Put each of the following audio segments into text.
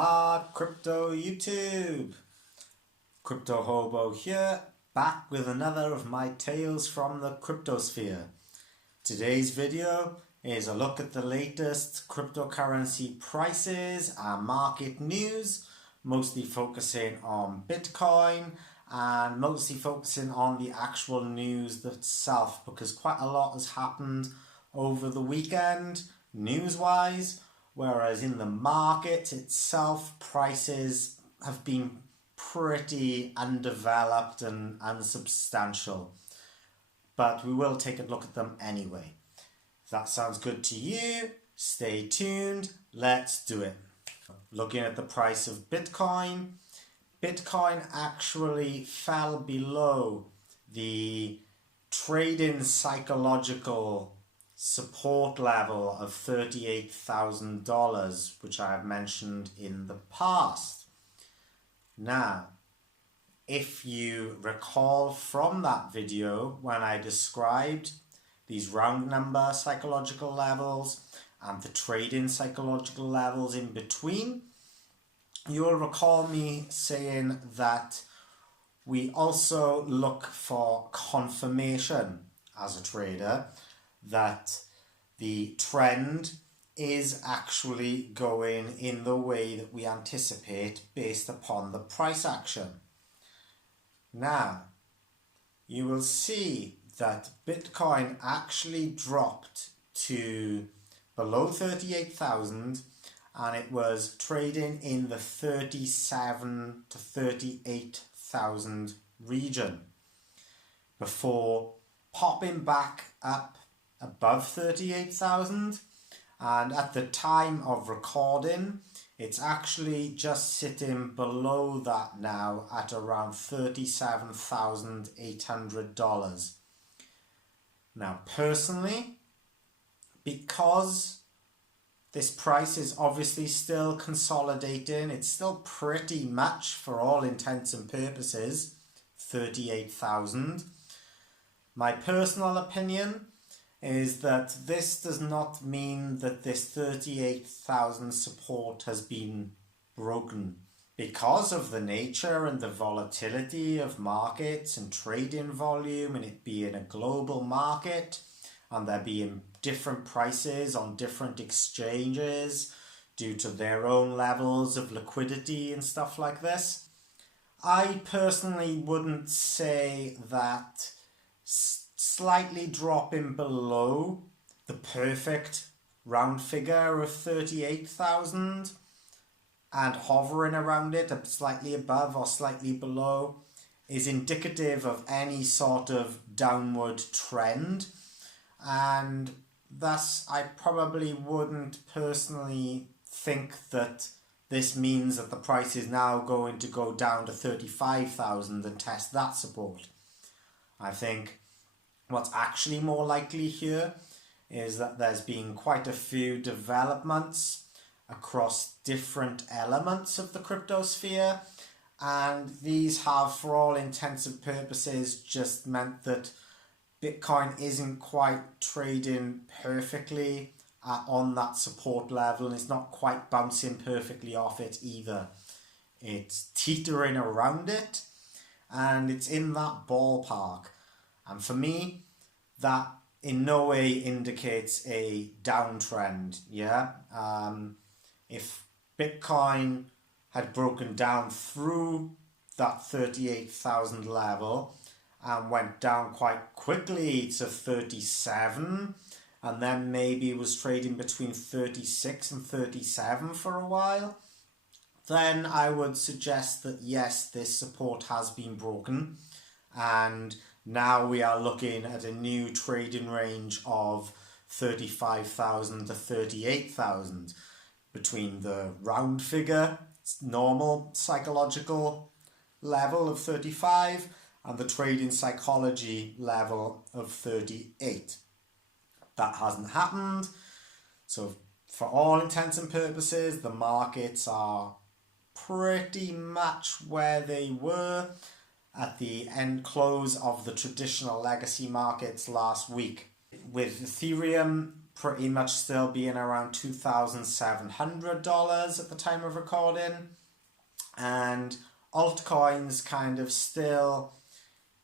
Hard Crypto YouTube. Crypto Hobo here, back with another of my tales from the cryptosphere. Today's video is a look at the latest cryptocurrency prices and market news, mostly focusing on Bitcoin and mostly focusing on the actual news itself, because quite a lot has happened over the weekend news-wise, whereas in the market itself prices have been pretty undeveloped and unsubstantial. But we will take a look at them anyway. If that sounds good to you, stay tuned, let's do it. Looking at the price of Bitcoin, Bitcoin actually fell below the trading psychological support level of $38,000, which I have mentioned in the past. Now, if you recall from that video when I described these round number psychological levels and the trading psychological levels in between, you will recall me saying that we also look for confirmation as a trader that the trend is actually going in the way that we anticipate based upon the price action. Now, you will see that Bitcoin actually dropped to below 38,000 and it was trading in the 37 to 38,000 region before popping back up above 38,000, and at the time of recording it's actually just sitting below that now at around $37,800. Now personally, because this price is obviously still consolidating, it's still pretty much for all intents and purposes 38,000. My personal opinion is that this does not mean that this 38,000 support has been broken, because of the nature and the volatility of markets and trading volume, and it being a global market and there being different prices on different exchanges due to their own levels of liquidity and stuff like this. I personally wouldn't say that slightly dropping below the perfect round figure of 38,000 and hovering around it slightly above or slightly below is indicative of any sort of downward trend, and thus I probably wouldn't personally think that this means that the price is now going to go down to 35,000 and test that support. I think what's actually more likely here is that there's been quite a few developments across different elements of the cryptosphere, and these have, for all intents and purposes, just meant that Bitcoin isn't quite trading perfectly on that support level, and it's not quite bouncing perfectly off it either. It's teetering around it, and it's in that ballpark. And for me, that in no way indicates a downtrend. If Bitcoin had broken down through that 38,000 level and went down quite quickly to 37, and then maybe was trading between 36 and 37 for a while, then I would suggest that yes, this support has been broken, and now we are looking at a new trading range of 35,000 to 38,000 between the round figure, normal psychological level of 35 and the trading psychology level of 38. That hasn't happened, so for all intents and purposes the markets are pretty much where they were at the end close of the traditional legacy markets last week, with Ethereum pretty much still being around $2,700 at the time of recording, and altcoins kind of still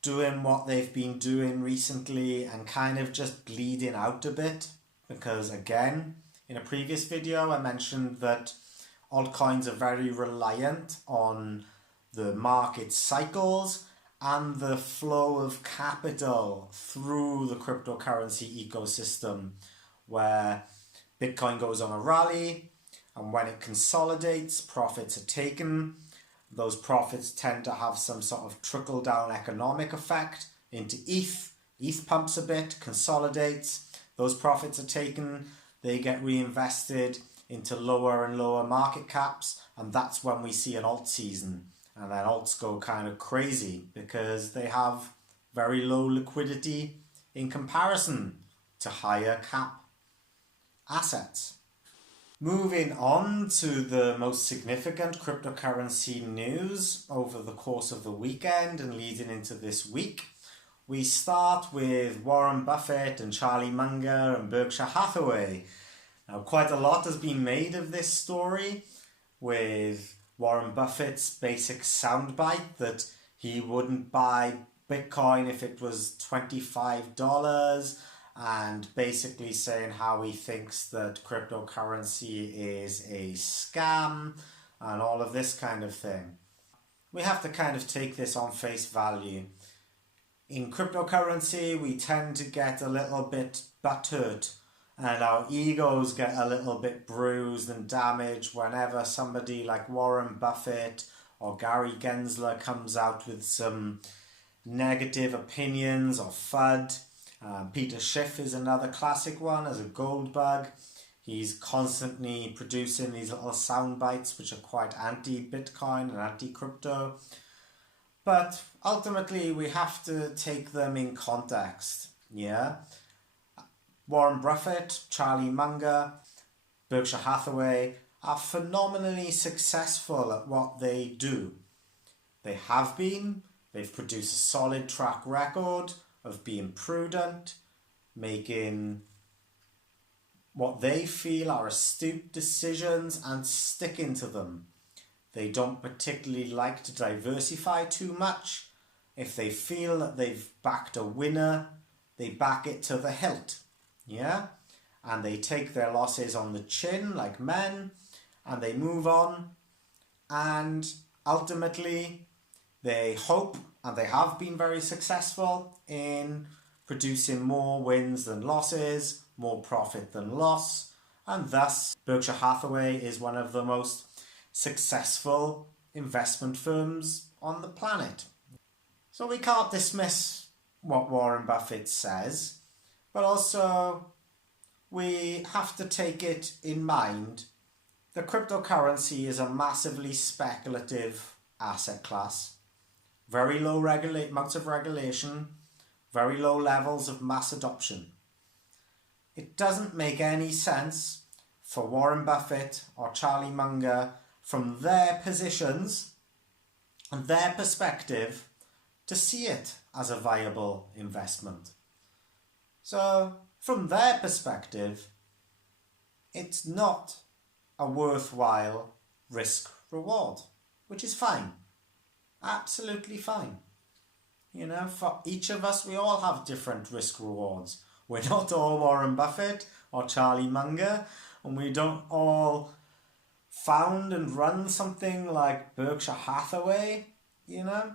doing what they've been doing recently and kind of just bleeding out a bit, because again, in a previous video I mentioned that altcoins are very reliant on the market cycles and the flow of capital through the cryptocurrency ecosystem, where Bitcoin goes on a rally, and when it consolidates, profits are taken. Those profits tend to have some sort of trickle-down economic effect into ETH. ETH pumps a bit, consolidates, those profits are taken, they get reinvested into lower and lower market caps, and that's when we see an alt season. And then alts go kind of crazy because they have very low liquidity in comparison to higher cap assets. Moving on to the most significant cryptocurrency news over the course of the weekend and leading into this week, we start with Warren Buffett and Charlie Munger and Berkshire Hathaway. Now, quite a lot has been made of this story, with Warren Buffett's basic soundbite that he wouldn't buy Bitcoin if it was $25, and basically saying how he thinks that cryptocurrency is a scam and all of this kind of thing. We have to kind of take this on face value. In cryptocurrency, we tend to get a little bit butthurt and our egos get a little bit bruised and damaged whenever somebody like Warren Buffett or Gary Gensler comes out with some negative opinions or FUD. Peter Schiff is another classic one as a gold bug. He's constantly producing these little sound bites which are quite anti-Bitcoin and anti-crypto. But ultimately we have to take them in context, yeah? Warren Buffett, Charlie Munger, Berkshire Hathaway are phenomenally successful at what they do. They have been. They've produced a solid track record of being prudent, making what they feel are astute decisions and sticking to them. They don't particularly like to diversify too much. If they feel that they've backed a winner, they back it to the hilt. Yeah, and they take their losses on the chin like men, and they move on, and ultimately they hope, and they have been very successful in producing more wins than losses, more profit than loss, and thus Berkshire Hathaway is one of the most successful investment firms on the planet. So we can't dismiss what Warren Buffett says, but also we have to take it in mind that cryptocurrency is a massively speculative asset class. Very low amounts of regulation, very low levels of mass adoption. It doesn't make any sense for Warren Buffett or Charlie Munger, from their positions and their perspective, to see it as a viable investment. So, from their perspective, it's not a worthwhile risk-reward, which is fine. Absolutely fine. You know, for each of us, we all have different risk-rewards. We're not all Warren Buffett or Charlie Munger, and we don't all found and run something like Berkshire Hathaway, you know.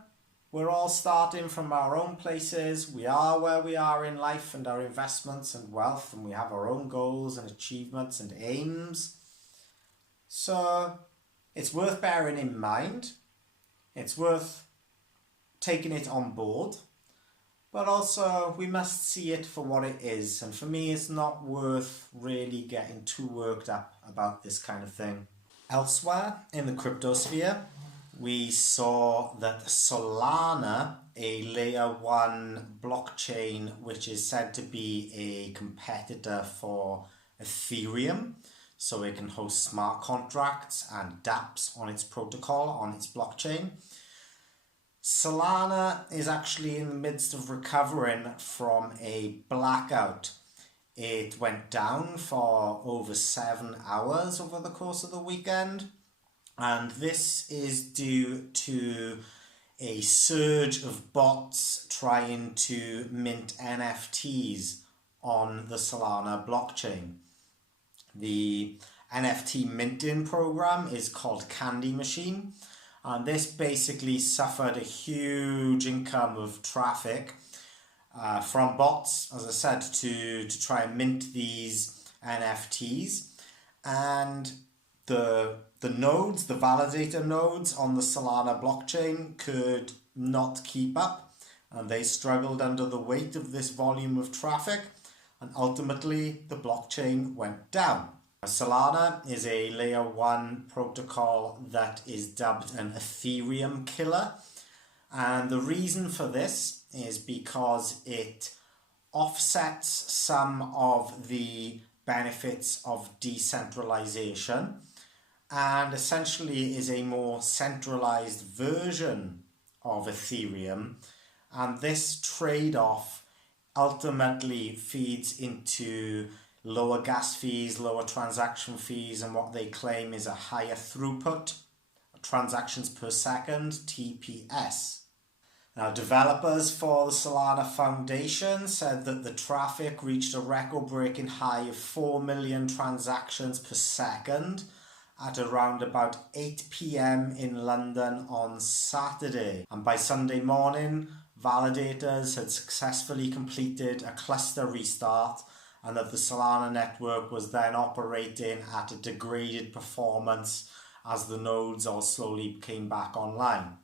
We're all starting from our own places. We are where we are in life and our investments and wealth, and we have our own goals and achievements and aims. So it's worth bearing in mind. It's worth taking it on board. But also we must see it for what it is. And for me, it's not worth really getting too worked up about this kind of thing. Elsewhere in the crypto sphere, we saw that Solana, a layer 1 blockchain which is said to be a competitor for Ethereum, so it can host smart contracts and dApps on its protocol, on its blockchain. Solana is actually in the midst of recovering from a blackout. It went down for over 7 hours over the course of the weekend, and this is due to a surge of bots trying to mint NFTs on the Solana blockchain. The NFT minting program is called Candy Machine, and this basically suffered a huge income of traffic from bots, as I said, to try and mint these NFTs. And the nodes, the validator nodes on the Solana blockchain could not keep up, and they struggled under the weight of this volume of traffic, and ultimately the blockchain went down. Solana is a layer 1 protocol that is dubbed an Ethereum killer, and the reason for this is because it offsets some of the benefits of decentralization and essentially is a more centralized version of Ethereum, and this trade-off ultimately feeds into lower gas fees, lower transaction fees, and what they claim is a higher throughput, transactions per second, TPS. Now, developers for the Solana Foundation said that the traffic reached a record-breaking high of 4 million transactions per second at around about 8 p.m. in London on Saturday. And by Sunday morning, validators had successfully completed a cluster restart, and that the Solana network was then operating at a degraded performance as the nodes all slowly came back online.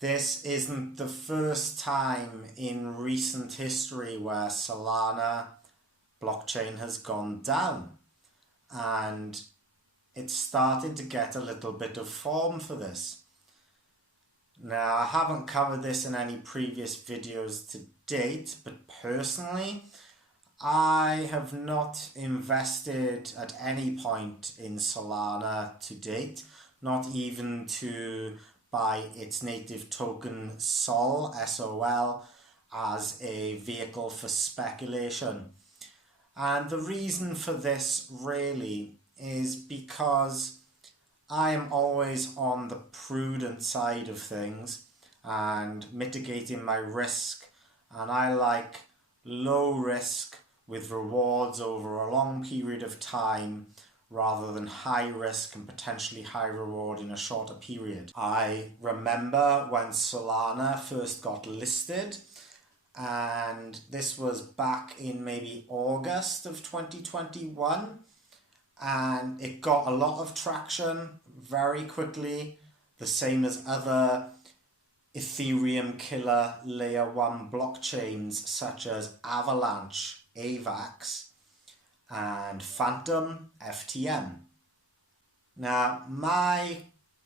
This isn't the first time in recent history where Solana blockchain has gone down, and it's starting to get a little bit of form for this. Now, I haven't covered this in any previous videos to date, but personally, I have not invested at any point in Solana to date, not even to buy its native token SOL, S-O-L, as a vehicle for speculation. And the reason for this really is because I am always on the prudent side of things and mitigating my risk, and I like low risk with rewards over a long period of time rather than high risk and potentially high reward in a shorter period. I remember when Solana first got listed, and this was back in maybe August of 2021, and it got a lot of traction very quickly, the same as other Ethereum killer layer 1 blockchains such as Avalanche, AVAX, and Phantom, FTM. Now, my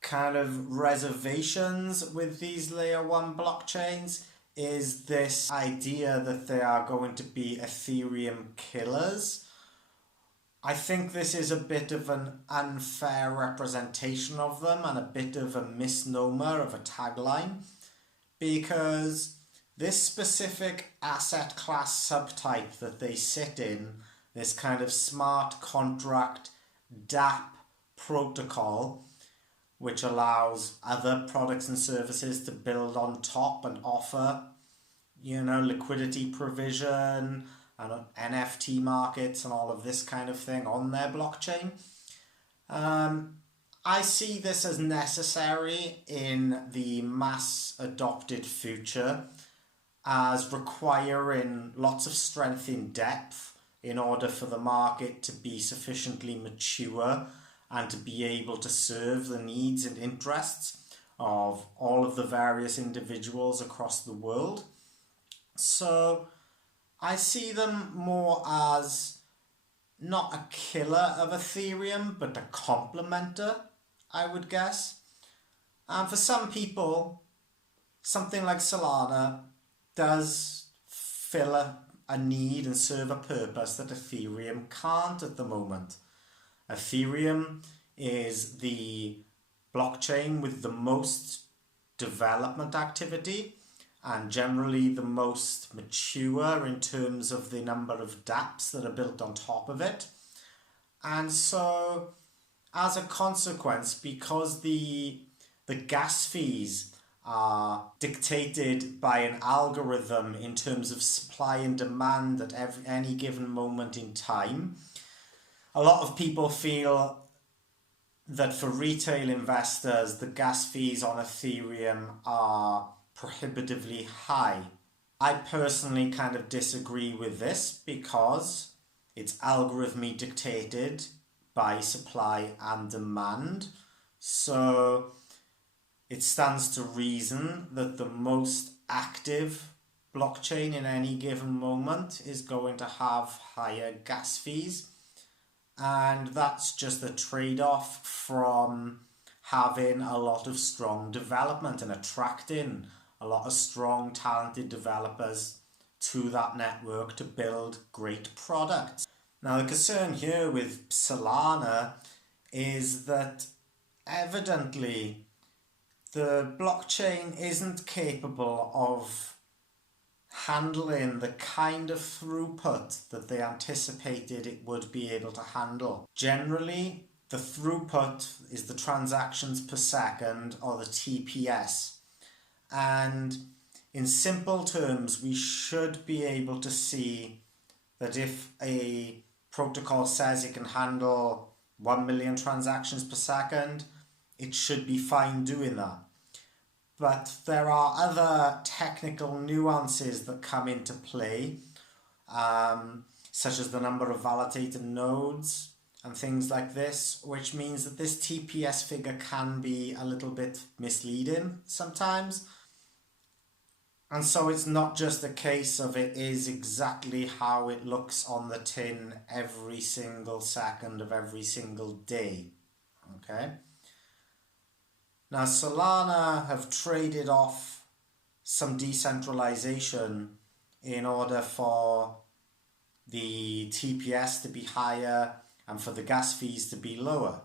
kind of reservations with these layer 1 blockchains is this idea that they are going to be Ethereum killers. I think this is a bit of an unfair representation of them and a bit of a misnomer of a tagline, because this specific asset class subtype that they sit in, this kind of smart contract DApp protocol, which allows other products and services to build on top and offer, liquidity provision and NFT markets and all of this kind of thing on their blockchain. I see this as necessary in the mass adopted future, as requiring lots of strength in depth in order for the market to be sufficiently mature and to be able to serve the needs and interests of all of the various individuals across the world. So I see them more as not a killer of Ethereum, but a complementer, I would guess. And for some people, something like Solana does fill a need and serve a purpose that Ethereum can't at the moment. Ethereum is the blockchain with the most development activity, and generally the most mature in terms of the number of dApps that are built on top of it. And so as a consequence, because the gas fees are dictated by an algorithm in terms of supply and demand at any given moment in time, a lot of people feel that for retail investors, the gas fees on Ethereum are prohibitively high. I personally kind of disagree with this because it's algorithmically dictated by supply and demand. So it stands to reason that the most active blockchain in any given moment is going to have higher gas fees. And that's just a trade-off from having a lot of strong development and attracting a lot of strong, talented developers to that network to build great products. Now, the concern here with Solana is that evidently the blockchain isn't capable of handling the kind of throughput that they anticipated it would be able to handle. Generally, the throughput is the transactions per second, or the TPS. And in simple terms, we should be able to see that if a protocol says it can handle 1 million transactions per second, it should be fine doing that. But there are other technical nuances that come into play, such as the number of validated nodes and things like this, which means that this TPS figure can be a little bit misleading sometimes. And so it's not just a case of it is exactly how it looks on the tin every single second of every single day. Okay? Now, Solana have traded off some decentralization in order for the TPS to be higher and for the gas fees to be lower.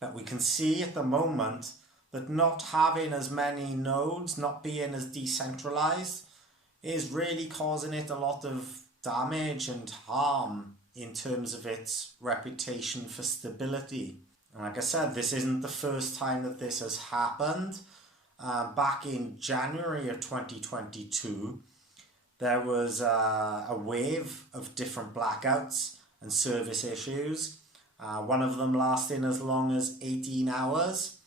But we can see at the moment that not having as many nodes, not being as decentralized, is really causing it a lot of damage and harm in terms of its reputation for stability. And like I said, this isn't the first time that this has happened. Back in January of 2022, there was a wave of different blackouts and service issues. One of them lasting as long as 18 hours.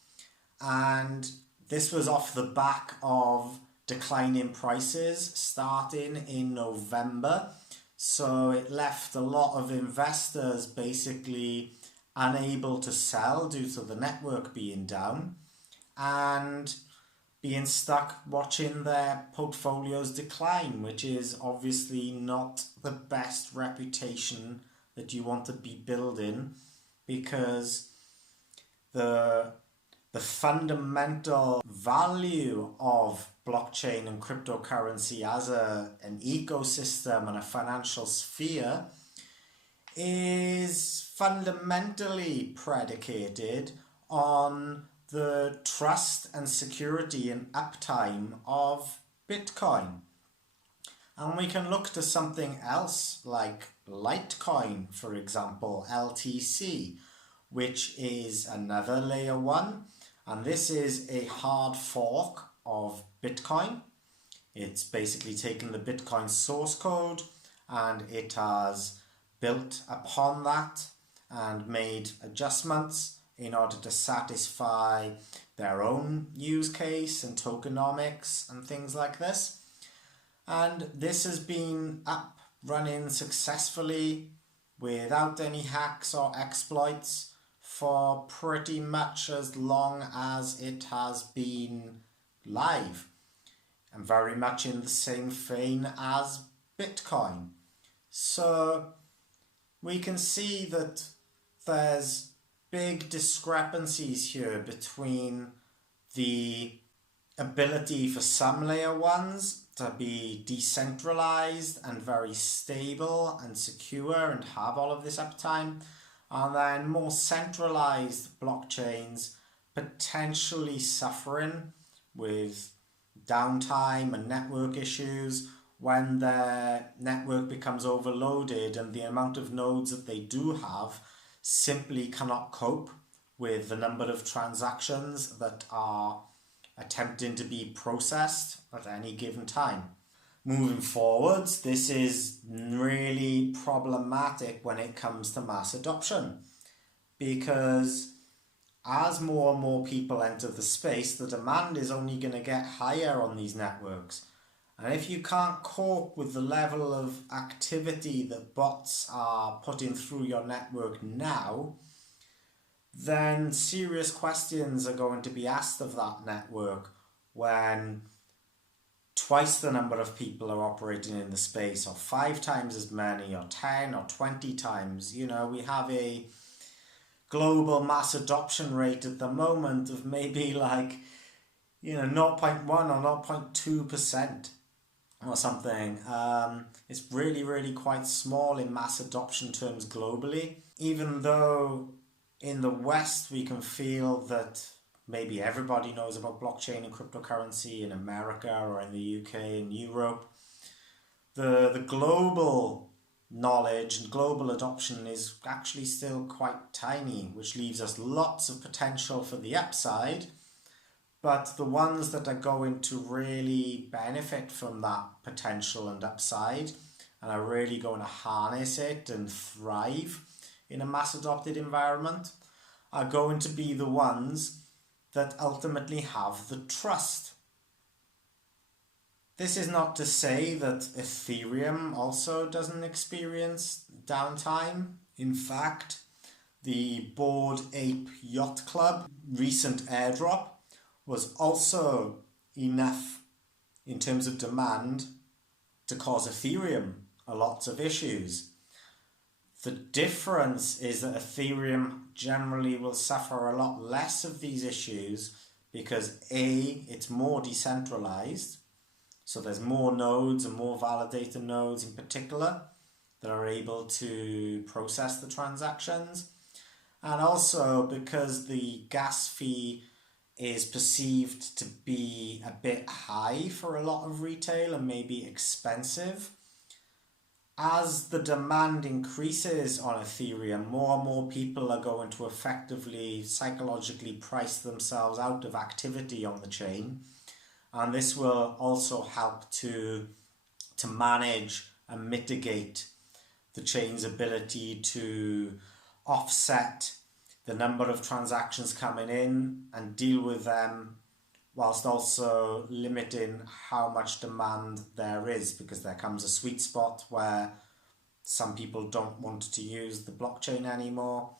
And this was off the back of declining prices starting in November. So it left a lot of investors basically unable to sell due to the network being down and being stuck watching their portfolios decline, which is obviously not the best reputation that you want to be building, because the fundamental value of blockchain and cryptocurrency as an ecosystem and a financial sphere is fundamentally predicated on the trust and security and uptime of Bitcoin. And we can look to something else like Litecoin, for example, LTC, which is another layer 1. And this is a hard fork of Bitcoin. It's basically taken the Bitcoin source code and it has built upon that and made adjustments in order to satisfy their own use case and tokenomics and things like this. And this has been up running successfully without any hacks or exploits for pretty much as long as it has been live, and very much in the same vein as Bitcoin. So we can see that there's big discrepancies here between the ability for some layer 1s to be decentralized and very stable and secure and have all of this uptime, and then more centralized blockchains potentially suffering with downtime and network issues when their network becomes overloaded and the amount of nodes that they do have simply cannot cope with the number of transactions that are attempting to be processed at any given time. Moving forwards, this is really problematic when it comes to mass adoption, because as more and more people enter the space, the demand is only going to get higher on these networks. And if you can't cope with the level of activity that bots are putting through your network now, then serious questions are going to be asked of that network when twice the number of people are operating in the space, or 5 times as many, or 10 or 20 times. You know, we have a global mass adoption rate at the moment of maybe like, 0.1 or 0.2% or something. It's really, really quite small in mass adoption terms globally, even though in the West we can feel that maybe everybody knows about blockchain and cryptocurrency in America or in the UK and Europe. The global knowledge and global adoption is actually still quite tiny, which leaves us lots of potential for the upside. But the ones that are going to really benefit from that potential and upside and are really going to harness it and thrive in a mass adopted environment are going to be the ones that ultimately have the trust. This is not to say that Ethereum also doesn't experience downtime. In fact, the Bored Ape Yacht Club recent airdrop was also enough in terms of demand to cause Ethereum a lot of issues. The difference is that Ethereum generally will suffer a lot less of these issues because A, it's more decentralized, so there's more nodes and more validator nodes in particular that are able to process the transactions, and also because the gas fee is perceived to be a bit high for a lot of retail and maybe expensive. As the demand increases on Ethereum, more and more people are going to effectively psychologically price themselves out of activity on the chain. And this will also help to manage and mitigate the chain's ability to offset the number of transactions coming in and deal with them, whilst also limiting how much demand there is, because there comes a sweet spot where some people don't want to use the blockchain anymore,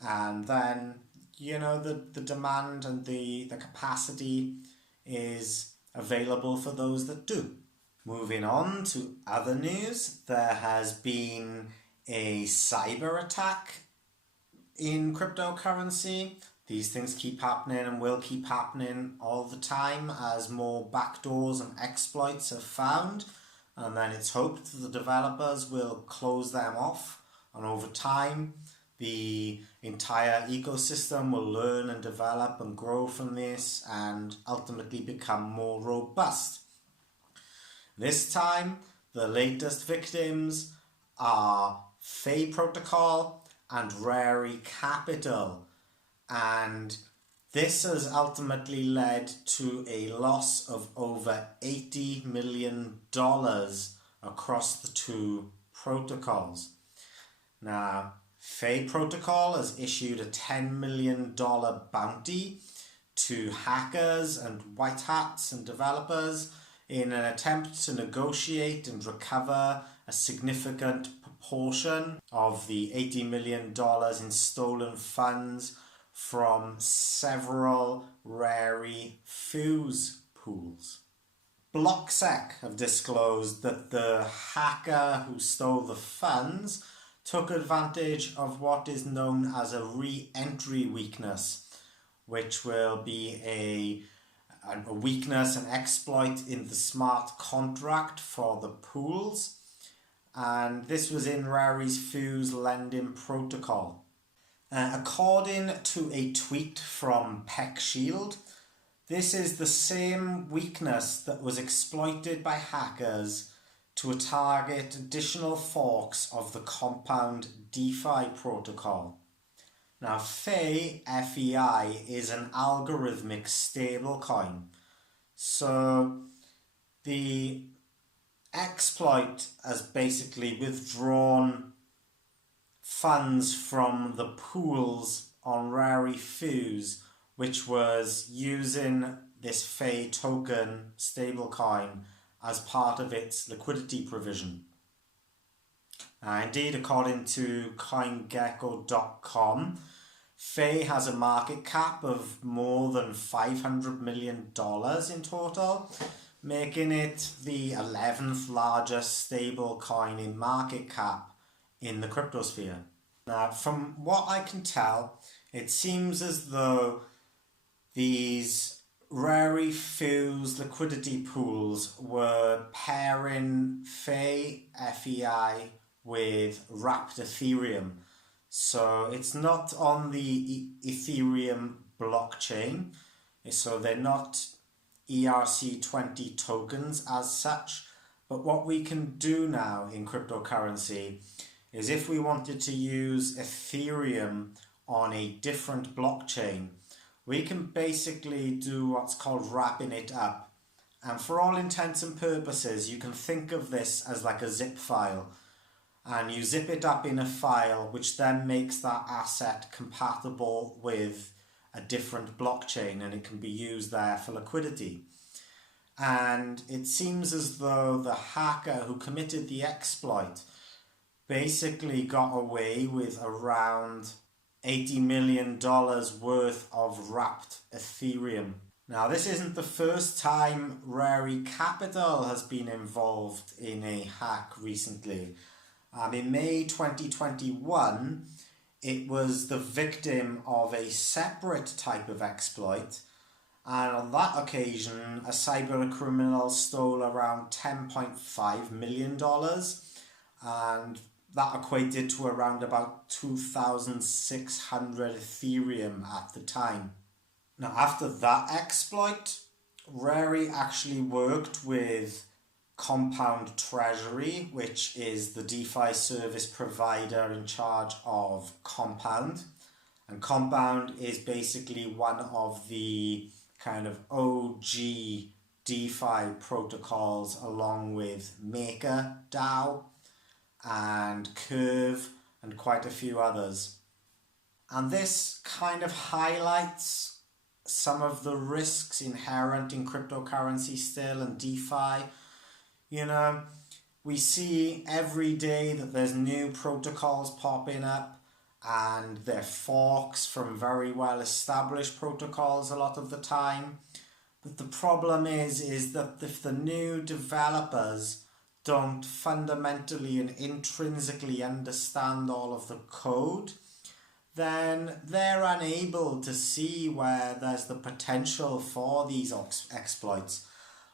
and then the demand and the capacity is available for those that do. Moving on to other news, there has been a cyber attack in cryptocurrency. These things keep happening and will keep happening all the time as more backdoors and exploits are found, and then it's hoped the developers will close them off, and over time the entire ecosystem will learn and develop and grow from this and ultimately become more robust. This time the latest victims are Fei Protocol and Rari Capital, and this has ultimately led to a loss of over $80 million across the two protocols. Now, Fei Protocol has issued a $10 million bounty to hackers and white hats and developers in an attempt to negotiate and recover a significant proportion of the $80 million in stolen funds from several Rari fuse pools. BlockSec have disclosed that the hacker who stole the funds took advantage of what is known as a re-entry weakness, which will be a weakness, an exploit in the smart contract for the pools, and this was in Rari's fuse lending protocol. According to a tweet from PeckShield, This is the same weakness that was exploited by hackers to target additional forks of the Compound DeFi protocol. Now, FEI, F-E-I, is an algorithmic stablecoin. So the exploit has basically withdrawn funds from the pools on Rari Fuse, which was using this FEI token stablecoin as part of its liquidity provision. Indeed, according to CoinGecko.com, FEI has a market cap of more than $500 million in total, making it the 11th largest stablecoin in market cap in the cryptosphere. Now, from what I can tell, it seems as though these Rari Fuse liquidity pools were pairing FEI, F-E-I, with wrapped Ethereum. So it's not on the Ethereum blockchain, so they're not ERC20 tokens as such. But what we can do now in cryptocurrency is if we wanted to use Ethereum on a different blockchain, we can basically do what's called wrapping it up. And for all intents and purposes, you can think of this as like a zip file. And you zip it up in a file, which then makes that asset compatible with a different blockchain, and it can be used there for liquidity. And it seems as though the hacker who committed the exploit basically got away with around $80 million worth of wrapped Ethereum. Now, this isn't the first time Rari Capital has been involved in a hack recently. In May 2021, it was the victim of a separate type of exploit, and on that occasion, a cyber criminal stole around $10.5 million, and that equated to around about 2,600 Ethereum at the time. Now, after that exploit, Rari actually worked with Compound Treasury, which is the DeFi service provider in charge of Compound. And Compound is basically one of the kind of OG DeFi protocols, along with MakerDAO and Curve and quite a few others. And this kind of highlights some of the risks inherent in cryptocurrency still and DeFi. You know, we see every day that there's new protocols popping up, and they're forks from very well established protocols a lot of the time. But the problem is that if the new developers don't fundamentally and intrinsically understand all of the code, then they're unable to see where there's the potential for these exploits.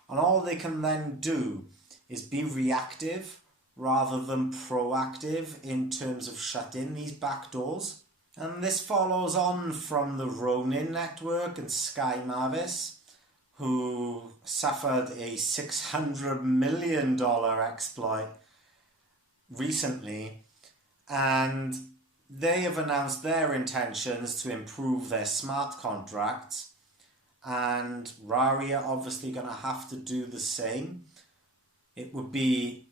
And all they can then do is be reactive rather than proactive in terms of shutting these backdoors. And this follows on from the Ronin network and Sky Mavis, who suffered a $600 million exploit recently, and they have announced their intentions to improve their smart contracts, and Rari are obviously going to have to do the same. It would be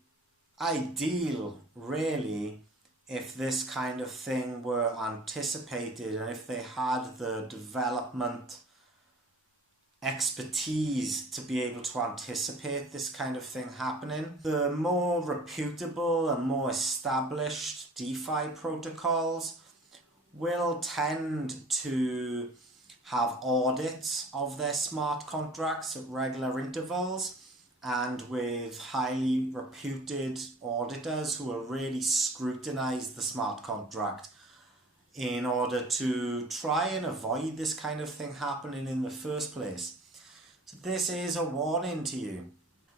ideal, really, if this kind of thing were anticipated and if they had the development expertise to be able to anticipate this kind of thing happening. The more reputable and more established DeFi protocols will tend to have audits of their smart contracts at regular intervals, and with highly reputed auditors who will really scrutinize the smart contract in order to try and avoid this kind of thing happening in the first place. So this is a warning to you.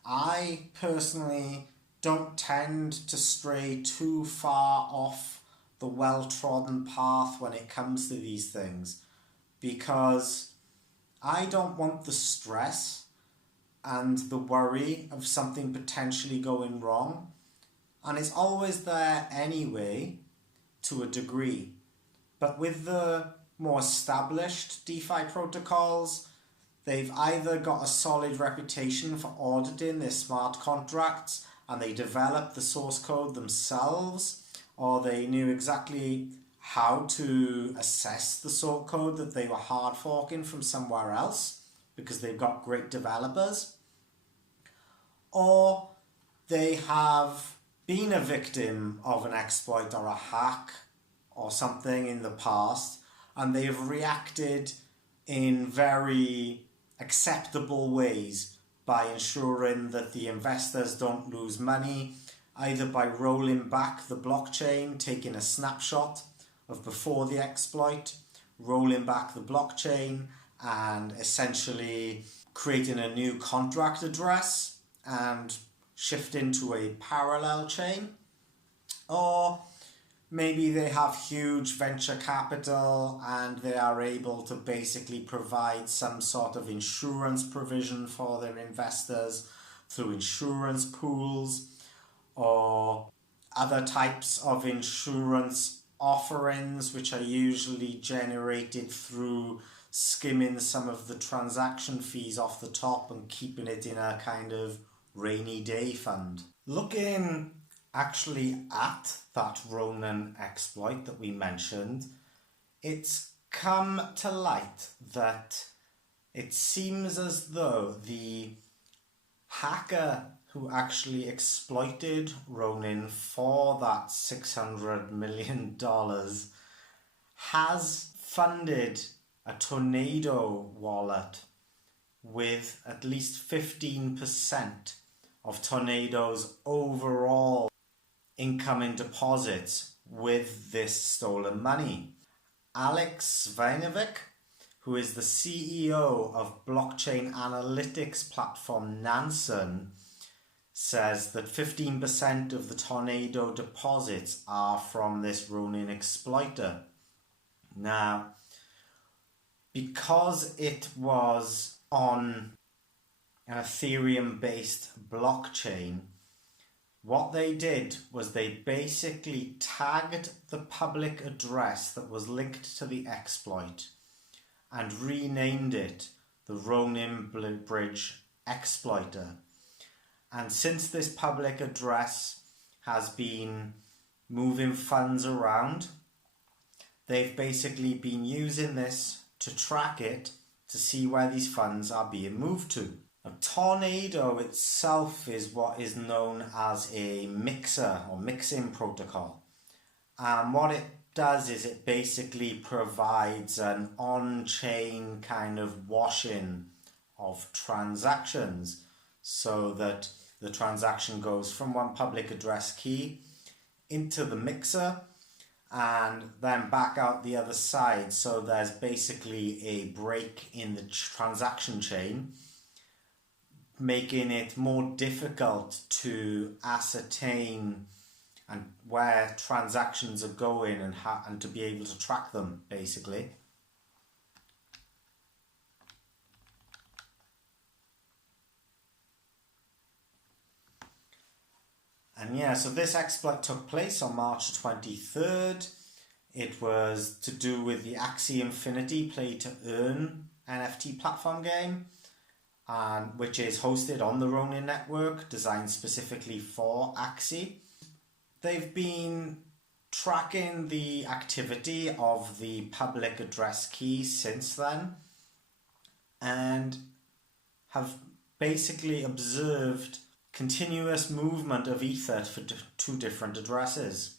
I personally don't tend to stray too far off the well-trodden path when it comes to these things, because I don't want the stress and the worry of something potentially going wrong. And it's always there anyway, to a degree. But with the more established DeFi protocols, they've either got a solid reputation for auditing their smart contracts and they developed the source code themselves, or they knew exactly how to assess the source code that they were hard forking from somewhere else because they've got great developers, or they have been a victim of an exploit or a hack or something in the past, and they have reacted in very acceptable ways by ensuring that the investors don't lose money, either by rolling back the blockchain, taking a snapshot of before the exploit, rolling back the blockchain and essentially creating a new contract address and shifting to a parallel chain. Or maybe they have huge venture capital and they are able to basically provide some sort of insurance provision for their investors through insurance pools or other types of insurance offerings, which are usually generated through skimming some of the transaction fees off the top and keeping it in a kind of rainy day fund. Looking actually at that Ronin exploit that we mentioned, it's come to light that it seems as though the hacker who actually exploited Ronin for that $600 million has funded a Tornado wallet with at least 15% of Tornado's overall incoming deposits with this stolen money. Alex Svinovic, who is the CEO of blockchain analytics platform Nansen, says that 15% of the Tornado deposits are from this Ronin exploiter. Now, because it was on an Ethereum-based blockchain, what they did was they basically tagged the public address that was linked to the exploit and renamed it the Ronin Bridge Exploiter. And since this public address has been moving funds around, they've basically been using this to track it to see where these funds are being moved to. A Tornado itself is what is known as a mixer or mixing protocol. And what it does is it basically provides an on-chain kind of washing of transactions so that the transaction goes from one public address key into the mixer and then back out the other side. So there's basically a break in the transaction chain, making it more difficult to ascertain and where transactions are going and to be able to track them, basically. And yeah, so this exploit took place on March 23rd. It was to do with the Axie Infinity Play to Earn NFT platform game, which is hosted on the Ronin network, designed specifically for Axie. They've been tracking the activity of the public address key since then and have basically observed continuous movement of Ether for two different addresses.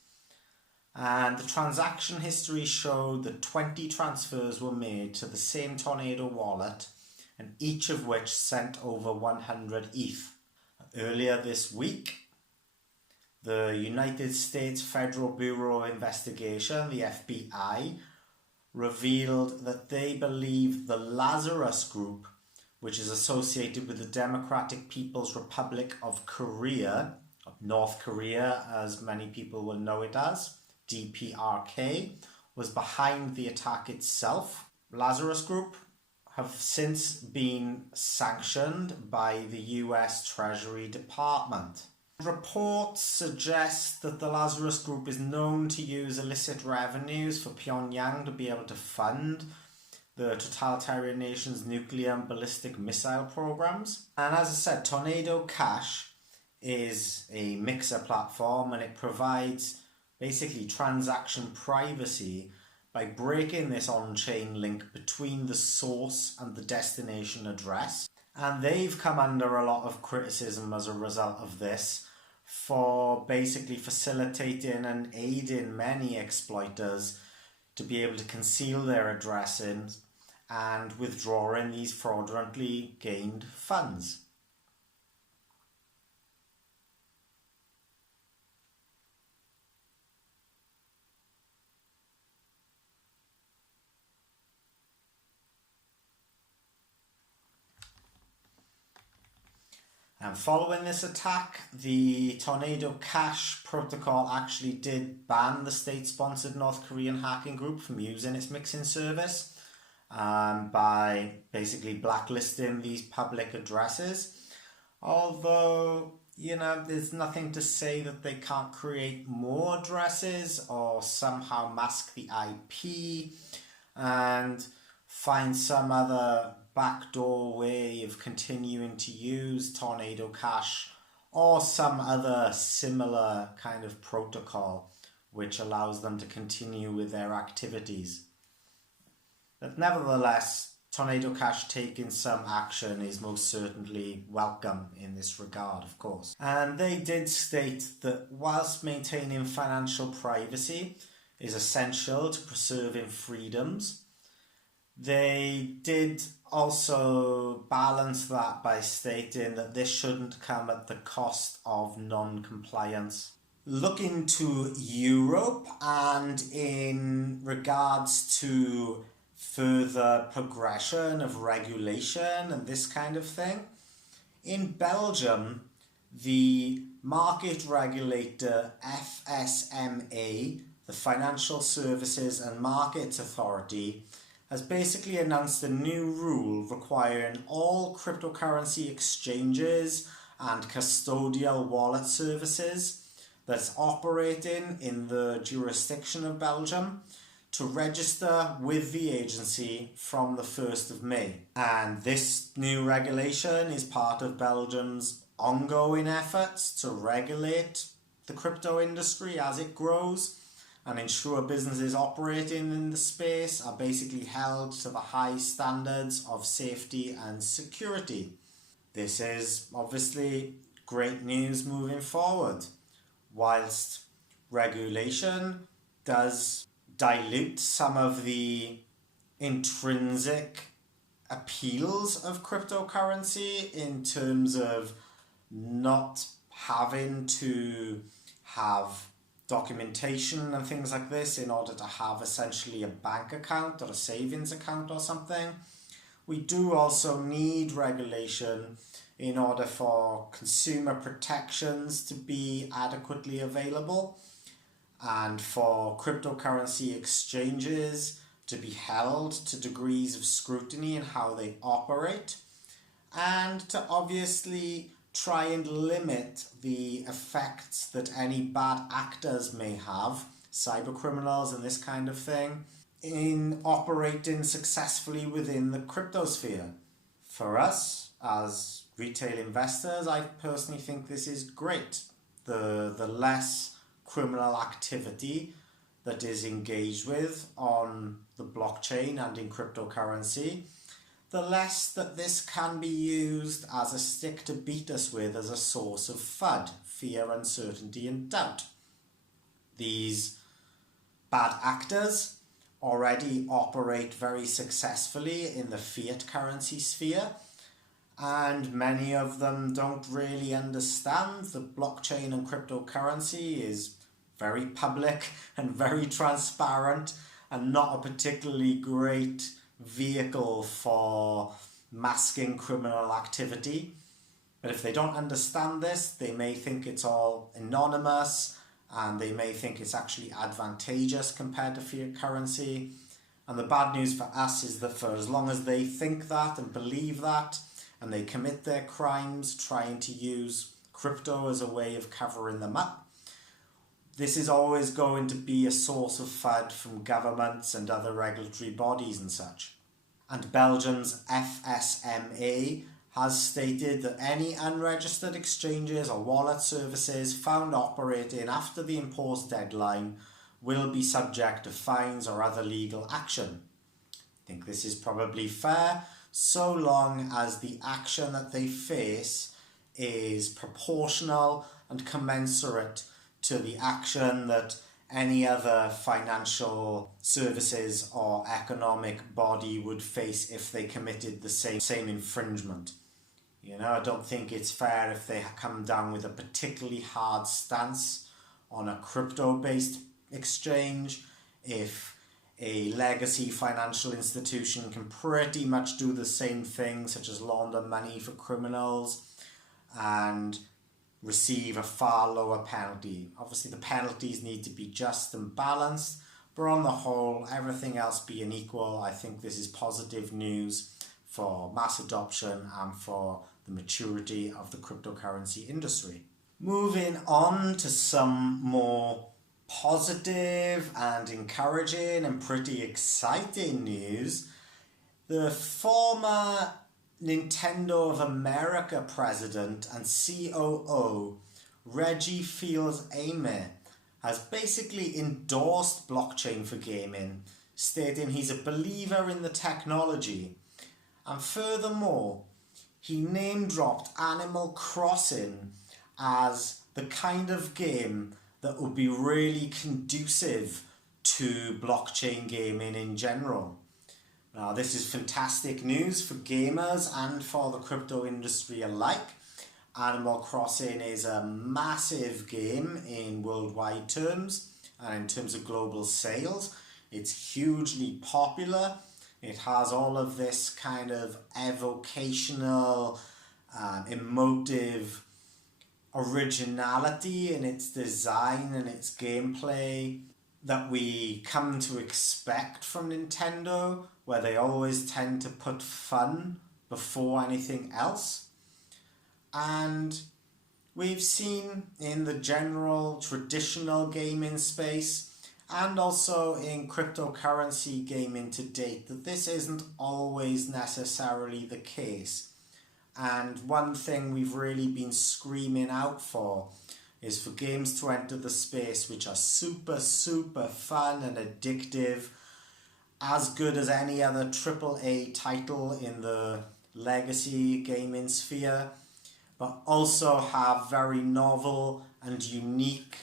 And the transaction history showed that 20 transfers were made to the same Tornado wallet, and each of which sent over 100 ETH. Earlier this week, the United States Federal Bureau of Investigation, the FBI, revealed that they believe the Lazarus Group, which is associated with the Democratic People's Republic of Korea, North Korea as many people will know it as, DPRK, was behind the attack itself. Lazarus Group have since been sanctioned by the US Treasury Department. Reports suggest that the Lazarus Group is known to use illicit revenues for Pyongyang to be able to fund the totalitarian nation's nuclear and ballistic missile programs. And as I said, Tornado Cash is a mixer platform, and it provides basically transaction privacy by breaking this on-chain link between the source and the destination address. And they've come under a lot of criticism as a result of this for basically facilitating and aiding many exploiters to be able to conceal their addresses and withdrawing these fraudulently gained funds. And following this attack, the Tornado Cash protocol actually did ban the state-sponsored North Korean hacking group from using its mixing service by basically blacklisting these public addresses. Although, there's nothing to say that they can't create more addresses or somehow mask the IP and find some other backdoor way of continuing to use Tornado Cash or some other similar kind of protocol which allows them to continue with their activities. But nevertheless, Tornado Cash taking some action is most certainly welcome in this regard, of course. And they did state that whilst maintaining financial privacy is essential to preserving freedoms, they did also balance that by stating that this shouldn't come at the cost of non-compliance. Looking to Europe and in regards to further progression of regulation and this kind of thing, in Belgium, the market regulator FSMA, the Financial Services and Markets Authority, has basically announced a new rule requiring all cryptocurrency exchanges and custodial wallet services that's operating in the jurisdiction of Belgium to register with the agency from the 1st of May. And this new regulation is part of Belgium's ongoing efforts to regulate the crypto industry as it grows and ensure businesses operating in the space are basically held to the high standards of safety and security. This is obviously great news moving forward. Whilst regulation does dilute some of the intrinsic appeals of cryptocurrency in terms of not having to have documentation and things like this in order to have essentially a bank account or a savings account or something. We do also need regulation in order for consumer protections to be adequately available and for cryptocurrency exchanges to be held to degrees of scrutiny in how they operate, and to obviously try and limit the effects that any bad actors may have, cyber criminals and this kind of thing, in operating successfully within the cryptosphere. For us, as retail investors, I personally think this is great. The less criminal activity that is engaged with on the blockchain and in cryptocurrency, the less that this can be used as a stick to beat us with as a source of FUD, fear, uncertainty and doubt. These bad actors already operate very successfully in the fiat currency sphere, and many of them don't really understand that blockchain and cryptocurrency is very public and very transparent and not a particularly great vehicle for masking criminal activity. But if they don't understand this, they may think it's all anonymous and they may think it's actually advantageous compared to fiat currency. And the bad news for us is that for as long as they think that and believe that, and they commit their crimes trying to use crypto as a way of covering them up, this is always going to be a source of FUD from governments and other regulatory bodies and such. And Belgium's FSMA has stated that any unregistered exchanges or wallet services found operating after the imposed deadline will be subject to fines or other legal action. I think this is probably fair, so long as the action that they face is proportional and commensurate to the action that any other financial services or economic body would face if they committed the same infringement. I don't think it's fair if they come down with a particularly hard stance on a crypto-based exchange, if a legacy financial institution can pretty much do the same thing, such as launder money for criminals, and receive a far lower penalty. Obviously, the penalties need to be just and balanced, but on the whole, everything else being equal, I think this is positive news for mass adoption and for the maturity of the cryptocurrency industry. Moving on to some more positive and encouraging and pretty exciting news. The former Nintendo of America president and COO Reggie Fils-Aimé has basically endorsed blockchain for gaming, stating he's a believer in the technology. And furthermore, he name-dropped Animal Crossing as the kind of game that would be really conducive to blockchain gaming in general. Now, this is fantastic news for gamers and for the crypto industry alike. Animal Crossing is a massive game in worldwide terms and in terms of global sales. It's hugely popular. It has all of this kind of evocational, emotive originality in its design and its gameplay that we come to expect from Nintendo, where they always tend to put fun before anything else. And we've seen in the general traditional gaming space and also in cryptocurrency gaming to date that this isn't always necessarily the case. And one thing we've really been screaming out for is for games to enter the space which are super, super fun and addictive, as good as any other AAA title in the legacy gaming sphere, but also have very novel and unique,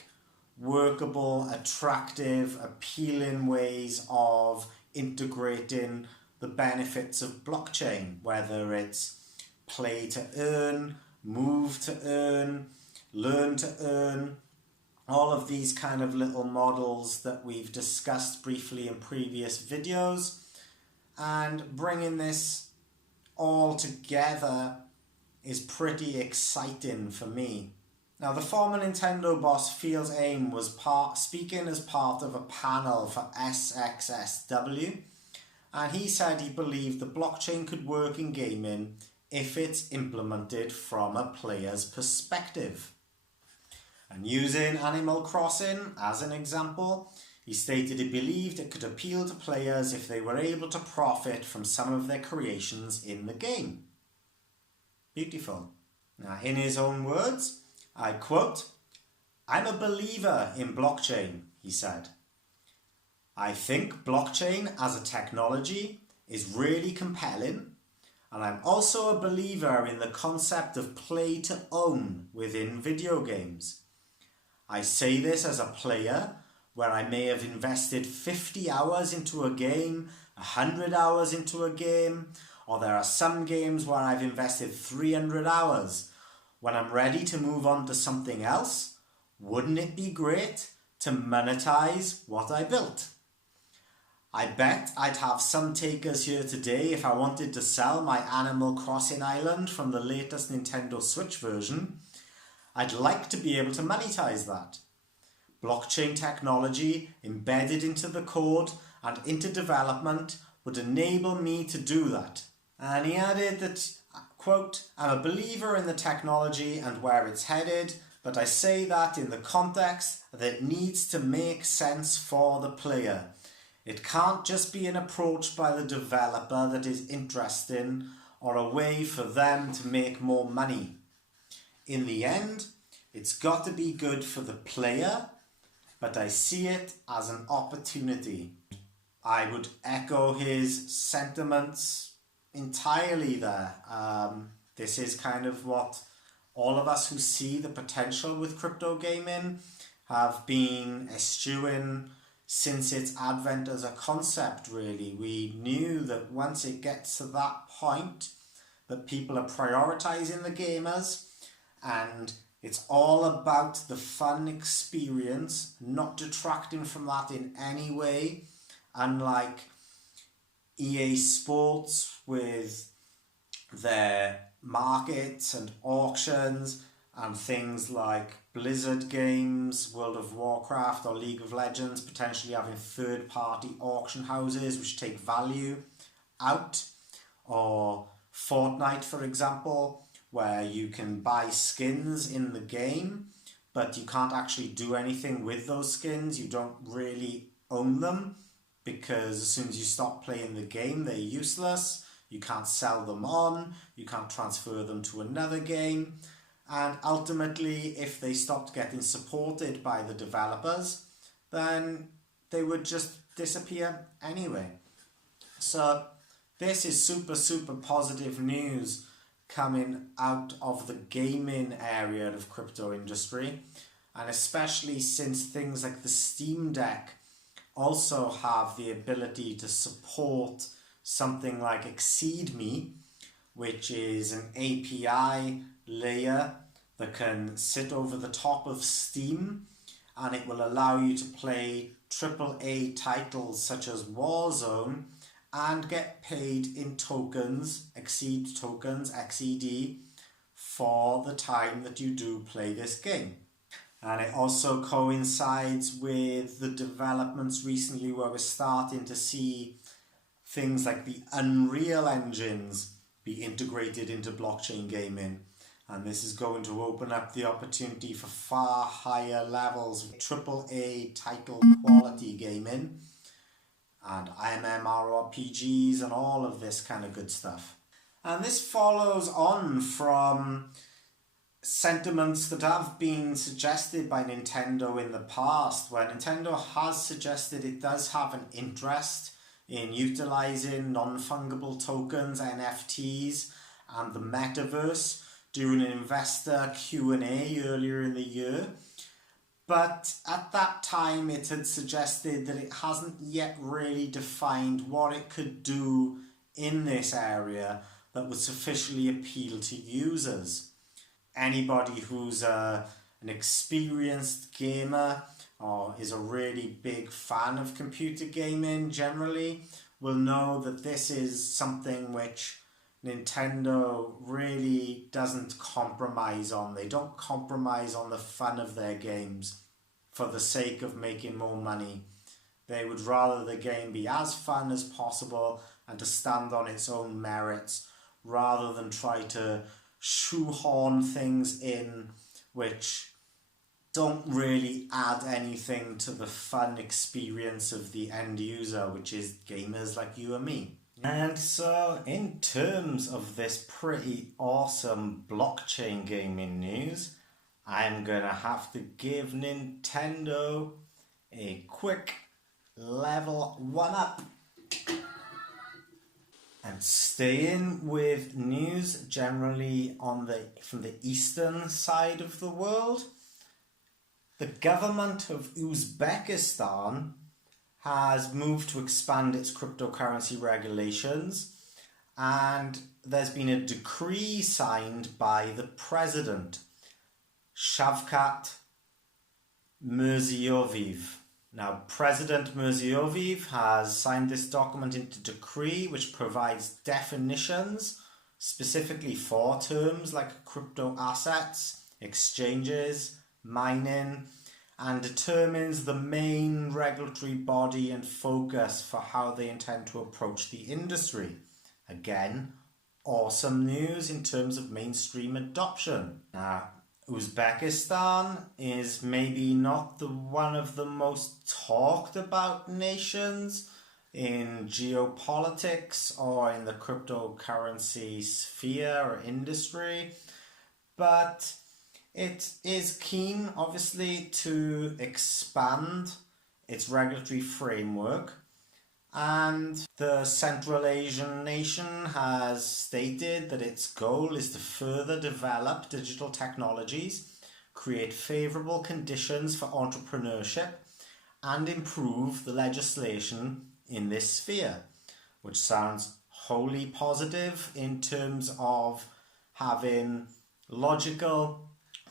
workable, attractive, appealing ways of integrating the benefits of blockchain, whether it's play to earn, move to earn, learn to earn, all of these kind of little models that we've discussed briefly in previous videos, and bringing this all together is pretty exciting for me. Now, the former Nintendo boss Fils-Aimé was speaking as part of a panel for SXSW, and he said he believed the blockchain could work in gaming if it's implemented from a player's perspective. And using Animal Crossing as an example, he stated he believed it could appeal to players if they were able to profit from some of their creations in the game. Beautiful. Now, in his own words, I quote, "I'm a believer in blockchain," he said. "I think blockchain as a technology is really compelling, and I'm also a believer in the concept of play to own within video games. I say this as a player where I may have invested 50 hours into a game, 100 hours into a game, or there are some games where I've invested 300 hours. When I'm ready to move on to something else, wouldn't it be great to monetize what I built? I bet I'd have some takers here today if I wanted to sell my Animal Crossing island from the latest Nintendo Switch version. I'd like to be able to monetize that. Blockchain technology embedded into the code and into development would enable me to do that. And he added that, quote, I'm a believer in the technology and where it's headed, but I say that in the context that it needs to make sense for the player. It can't just be an approach by the developer that is interesting or a way for them to make more money. In the end, it's got to be good for the player, but I see it as an opportunity. I would echo his sentiments entirely there. This is kind of what all of us who see the potential with crypto gaming have been eschewing since its advent as a concept, really. We knew that once it gets to that point, that people are prioritizing the gamers, and it's all about the fun experience, not detracting from that in any way. Unlike EA Sports with their markets and auctions and things like Blizzard games, World of Warcraft or League of Legends potentially having third-party auction houses which take value out, or Fortnite, for example, where you can buy skins in the game but you can't actually do anything with those skins. You don't really own them because as soon as you stop playing the game they're useless. You can't sell them on, you can't transfer them to another game, and ultimately if they stopped getting supported by the developers then they would just disappear anyway. So this is super positive news coming out of the gaming area of crypto industry, and especially since things like the Steam Deck also have the ability to support something like ExceedMe, which is an API layer that can sit over the top of Steam, and it will allow you to play AAA titles such as Warzone and get paid in tokens, Exceed tokens, XED, for the time that you do play this game. And it also coincides with the developments recently where we're starting to see things like the Unreal engines be integrated into blockchain gaming. And this is going to open up the opportunity for far higher levels of AAA title quality gaming and MMORPGs and all of this kind of good stuff. And this follows on from sentiments that have been suggested by Nintendo in the past, where Nintendo has suggested it does have an interest in utilizing non-fungible tokens, NFTs, and the metaverse during an investor Q&A earlier in the year. But at that time it had suggested that it hasn't yet really defined what it could do in this area that would sufficiently appeal to users. Anybody who's an experienced gamer or is a really big fan of computer gaming generally will know that this is something which Nintendo really doesn't compromise on. They don't compromise on the fun of their games for the sake of making more money. They would rather the game be as fun as possible and to stand on its own merits rather than try to shoehorn things in which don't really add anything to the fun experience of the end user, which is gamers like you and me. And so in terms of this pretty awesome blockchain gaming news, I'm gonna have to give Nintendo a quick level 1-up. And staying with news generally from the eastern side of the world, the government of Uzbekistan has moved to expand its cryptocurrency regulations, and there's been a decree signed by the president, Shavkat Mirziyoyev. Now, President Mirziyoyev has signed this document into decree which provides definitions specifically for terms like crypto assets, exchanges, mining, and determines the main regulatory body and focus for how they intend to approach the industry. Again, awesome news in terms of mainstream adoption. Now, Uzbekistan is maybe not one of the most talked about nations in geopolitics or in the cryptocurrency sphere or industry, but it is keen, obviously, to expand its regulatory framework, and the Central Asian nation has stated that its goal is to further develop digital technologies, create favourable conditions for entrepreneurship, and improve the legislation in this sphere, which sounds wholly positive in terms of having logical,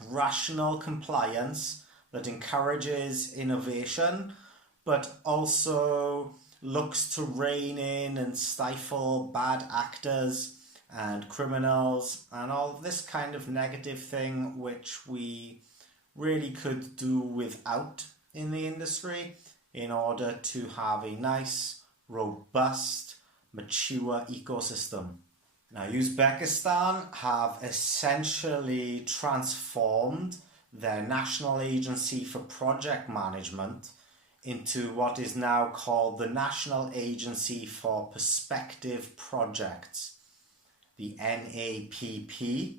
rational compliance that encourages innovation, but also looks to rein in and stifle bad actors and criminals and all this kind of negative thing which we really could do without in the industry in order to have a nice, robust, mature ecosystem. Now, Uzbekistan have essentially transformed their National Agency for Project Management into what is now called the National Agency for Prospective Projects, the NAPP,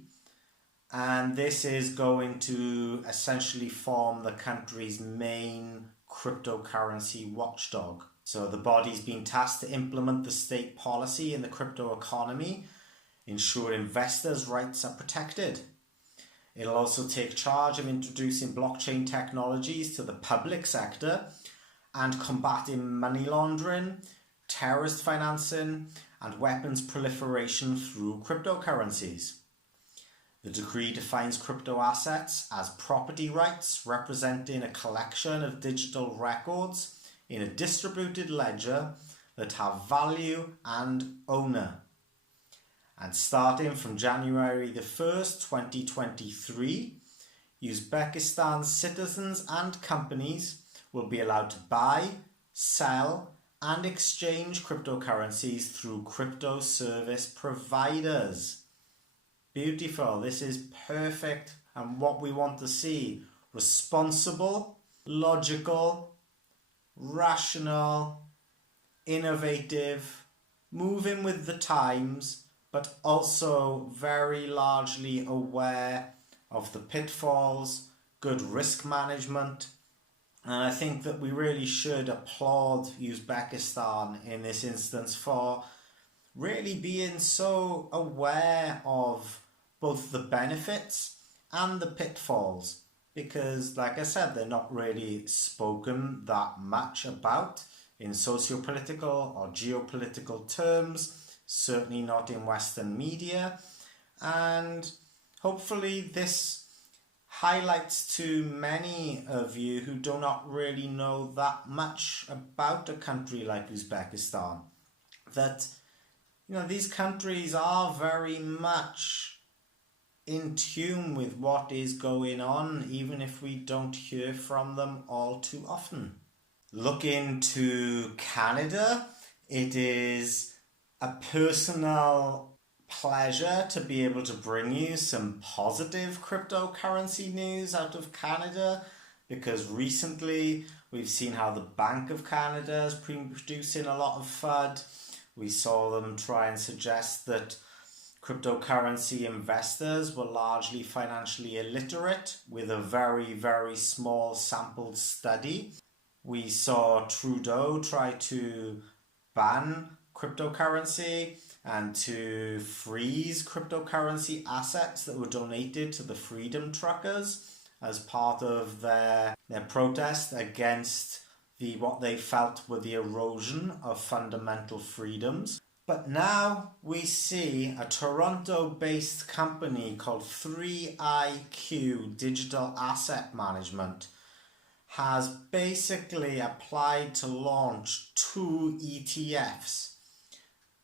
and this is going to essentially form the country's main cryptocurrency watchdog. So the body's been tasked to implement the state policy in the crypto economy, ensure investors' rights are protected. It'll also take charge of introducing blockchain technologies to the public sector and combating money laundering, terrorist financing, and weapons proliferation through cryptocurrencies. The decree defines crypto assets as property rights representing a collection of digital records in a distributed ledger that have value and owner. And starting from January the 1st, 2023, Uzbekistan's citizens and companies will be allowed to buy, sell, and exchange cryptocurrencies through crypto service providers. Beautiful. This is perfect and what we want to see. Responsible, logical, rational, innovative, moving with the times, but also very largely aware of the pitfalls, good risk management. And I think that we really should applaud Uzbekistan in this instance for really being so aware of both the benefits and the pitfalls, because like I said, they're not really spoken that much about in socio-political or geopolitical terms, certainly not in Western media, and hopefully this highlights to many of you who do not really know that much about a country like Uzbekistan that these countries are very much in tune with what is going on, even if we don't hear from them all too often. Looking to Canada, it is a personal pleasure to be able to bring you some positive cryptocurrency news out of Canada, because recently we've seen how the Bank of Canada has been producing a lot of FUD. We saw them try and suggest that cryptocurrency investors were largely financially illiterate with a very, very small sampled study. We saw Trudeau try to ban cryptocurrency and to freeze cryptocurrency assets that were donated to the Freedom Truckers as part of their protest against what they felt were the erosion of fundamental freedoms. But now we see a Toronto-based company called 3iQ Digital Asset Management has basically applied to launch 2 ETFs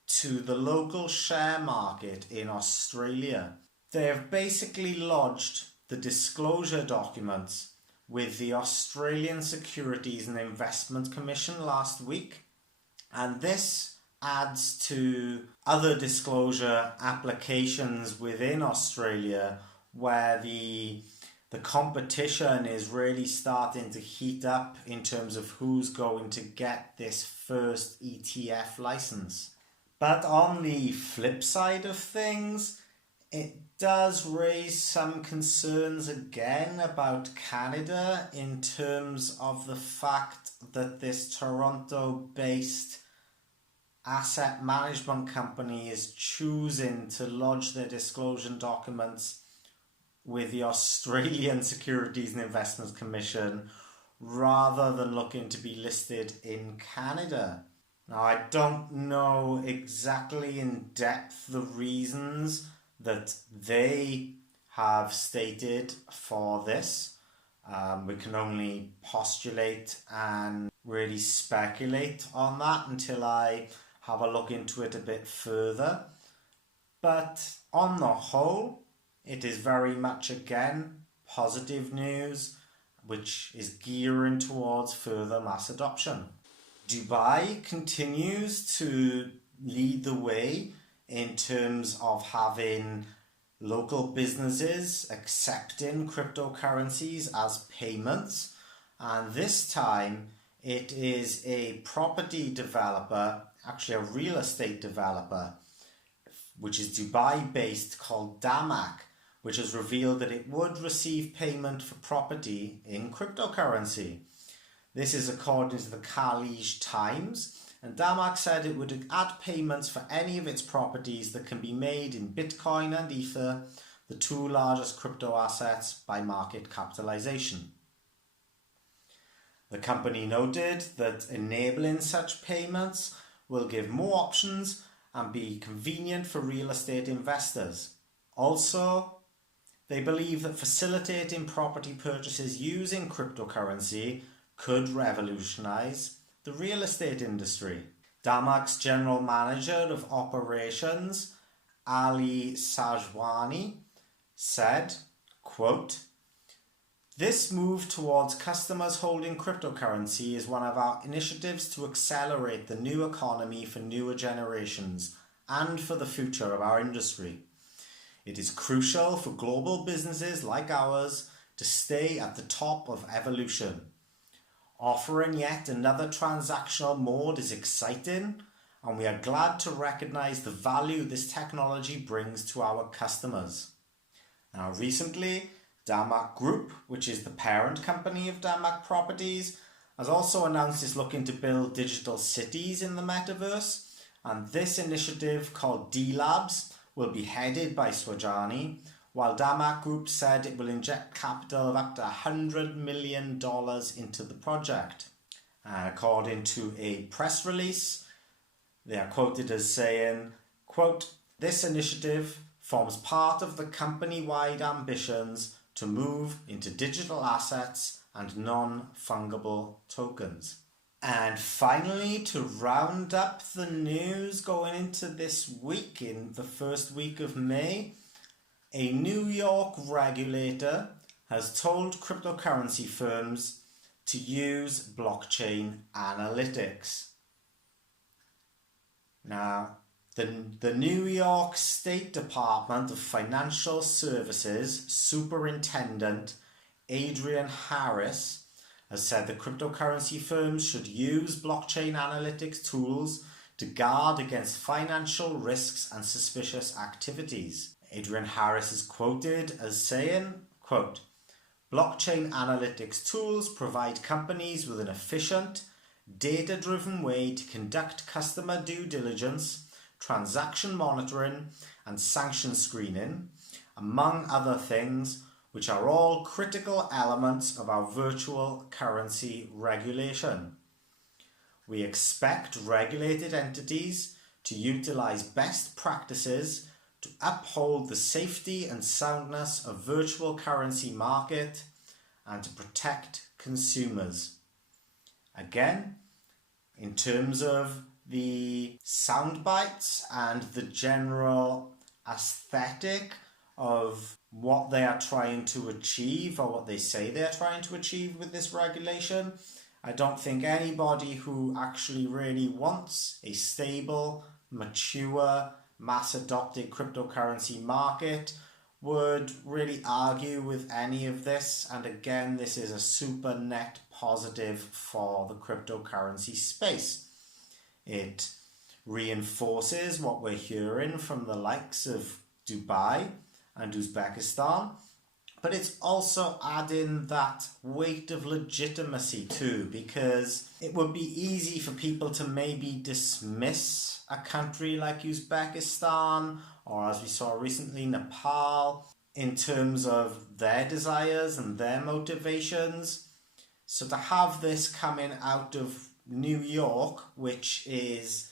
to the local share market in Australia. They have basically lodged the disclosure documents with the Australian Securities and Investment Commission last week, and this adds to other disclosure applications within Australia where the competition is really starting to heat up in terms of who's going to get this first ETF license. But on the flip side of things, it does raise some concerns again about Canada in terms of the fact that this Toronto-based asset management company is choosing to lodge their disclosure documents with the Australian Securities and Investments Commission rather than looking to be listed in Canada. Now, I don't know exactly in depth the reasons that they have stated for this. We can only postulate and really speculate on that until I have a look into it a bit further. But on the whole, it is very much again positive news, which is gearing towards further mass adoption. Dubai continues to lead the way in terms of having local businesses accepting cryptocurrencies as payments, and this time it is a property developer, actually a real estate developer, which is Dubai based, called Damac, which has revealed that it would receive payment for property in cryptocurrency. This is according to the Khalij Times, and Damac said it would add payments for any of its properties that can be made in Bitcoin and Ether, the two largest crypto assets by market capitalization. The company noted that enabling such payments will give more options and be convenient for real estate investors. Also, they believe that facilitating property purchases using cryptocurrency could revolutionize the real estate industry. Damac's general manager of operations, Ali Sajwani, said, quote, "This move towards customers holding cryptocurrency is one of our initiatives to accelerate the new economy for newer generations and for the future of our industry. It is crucial for global businesses like ours to stay at the top of evolution. Offering yet another transactional mode is exciting, and we are glad to recognize the value this technology brings to our customers." Now, recently, Damac Group, which is the parent company of Damac Properties, has also announced it's looking to build digital cities in the metaverse, and this initiative, called D-Labs, will be headed by Swajani, while Damac Group said it will inject capital of up to $100 million into the project. And according to a press release, they are quoted as saying, quote, "This initiative forms part of the company-wide ambitions to move into digital assets and non-fungible tokens." And finally, to round up the news going into this week, in the first week of May, a New York regulator has told cryptocurrency firms to use blockchain analytics. Now, the New York State Department of Financial Services Superintendent Adrian Harris has said that cryptocurrency firms should use blockchain analytics tools to guard against financial risks and suspicious activities. Adrian Harris is quoted as saying, quote, "Blockchain analytics tools provide companies with an efficient, data-driven way to conduct customer due diligence, transaction monitoring, and sanction screening, among other things, which are all critical elements of our virtual currency regulation. We expect regulated entities to utilize best practices to uphold the safety and soundness of virtual currency market and to protect consumers." Again, in terms of the sound bites and the general aesthetic of what they are trying to achieve, or what they say they're trying to achieve with this regulation. I don't think anybody who actually really wants a stable, mature, mass adopted cryptocurrency market would really argue with any of this. And again, this is a super net positive for the cryptocurrency space. It reinforces what we're hearing from the likes of Dubai and Uzbekistan, but it's also adding that weight of legitimacy too, because it would be easy for people to maybe dismiss a country like Uzbekistan, or as we saw recently, Nepal, in terms of their desires and their motivations. So to have this coming out of New York, which is,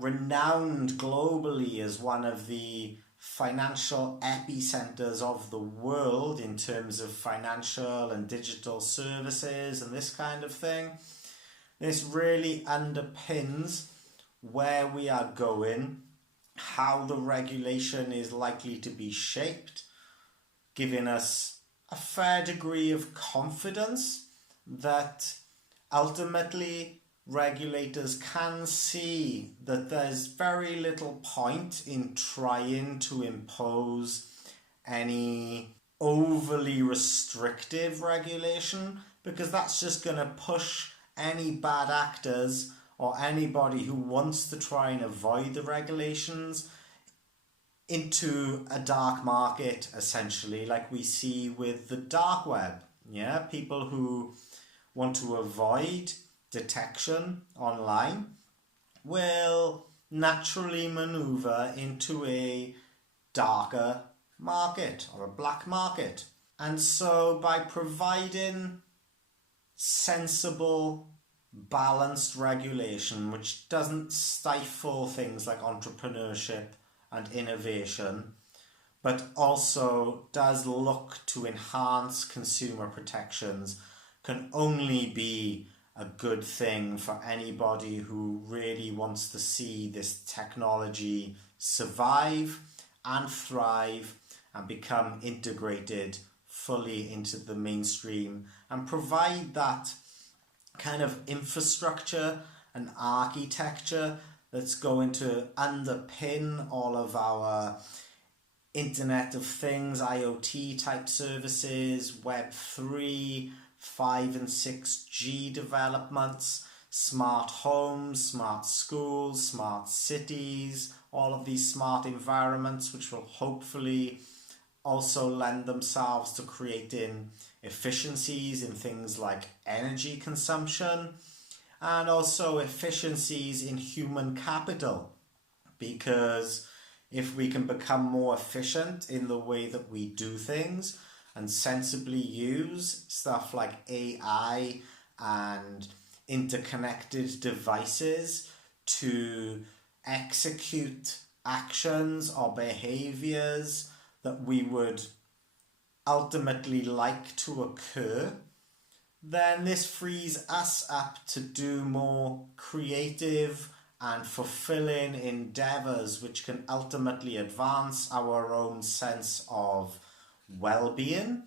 renowned globally as one of the financial epicenters of the world in terms of financial and digital services and this kind of thing, this really underpins where we are going, how the regulation is likely to be shaped, giving us a fair degree of confidence that ultimately regulators can see that there's very little point in trying to impose any overly restrictive regulation, because that's just going to push any bad actors or anybody who wants to try and avoid the regulations into a dark market, essentially, like we see with the dark web. Yeah, people who want to avoid detection online will naturally maneuver into a darker market or a black market. And so by providing sensible, balanced regulation which doesn't stifle things like entrepreneurship and innovation, but also does look to enhance consumer protections, can only be a good thing for anybody who really wants to see this technology survive and thrive and become integrated fully into the mainstream and provide that kind of infrastructure and architecture that's going to underpin all of our Internet of Things, IoT type services, Web3, 5 and 6G developments, smart homes, smart schools, smart cities, all of these smart environments which will hopefully also lend themselves to creating efficiencies in things like energy consumption and also efficiencies in human capital, because if we can become more efficient in the way that we do things and sensibly use stuff like AI and interconnected devices to execute actions or behaviors that we would ultimately like to occur, then this frees us up to do more creative and fulfilling endeavors which can ultimately advance our own sense of well-being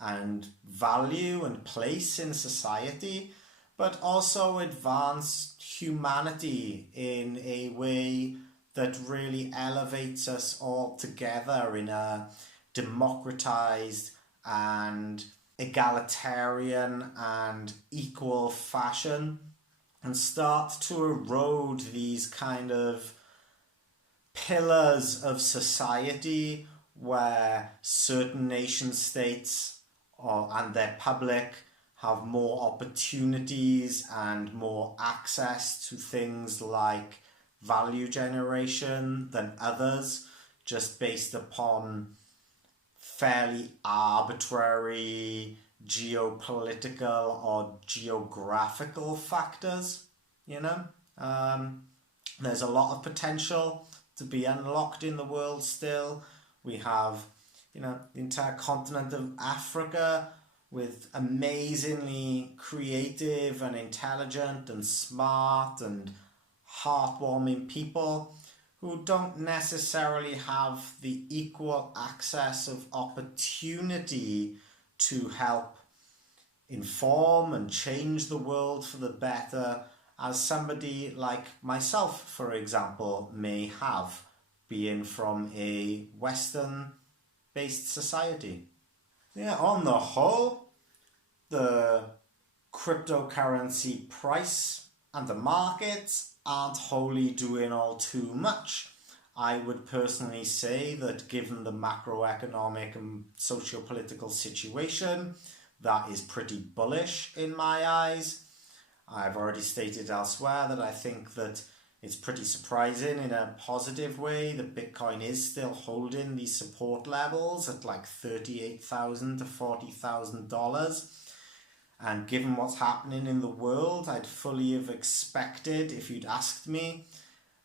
and value and place in society, but also advance humanity in a way that really elevates us all together in a democratized and egalitarian and equal fashion, and start to erode these kind of pillars of society where certain nation states and their public have more opportunities and more access to things like value generation than others, just based upon fairly arbitrary geopolitical or geographical factors. There's a lot of potential to be unlocked in the world still. We have, the entire continent of Africa with amazingly creative and intelligent and smart and heartwarming people who don't necessarily have the equal access of opportunity to help inform and change the world for the better as somebody like myself, for example, may have, being from a Western-based society. Yeah, on the whole, the cryptocurrency price and the markets aren't wholly doing all too much. I would personally say that given the macroeconomic and socio-political situation, that is pretty bullish in my eyes. I've already stated elsewhere that I think that it's pretty surprising in a positive way that Bitcoin is still holding these support levels at like $38,000 to $40,000. And given what's happening in the world, I'd fully have expected, if you'd asked me,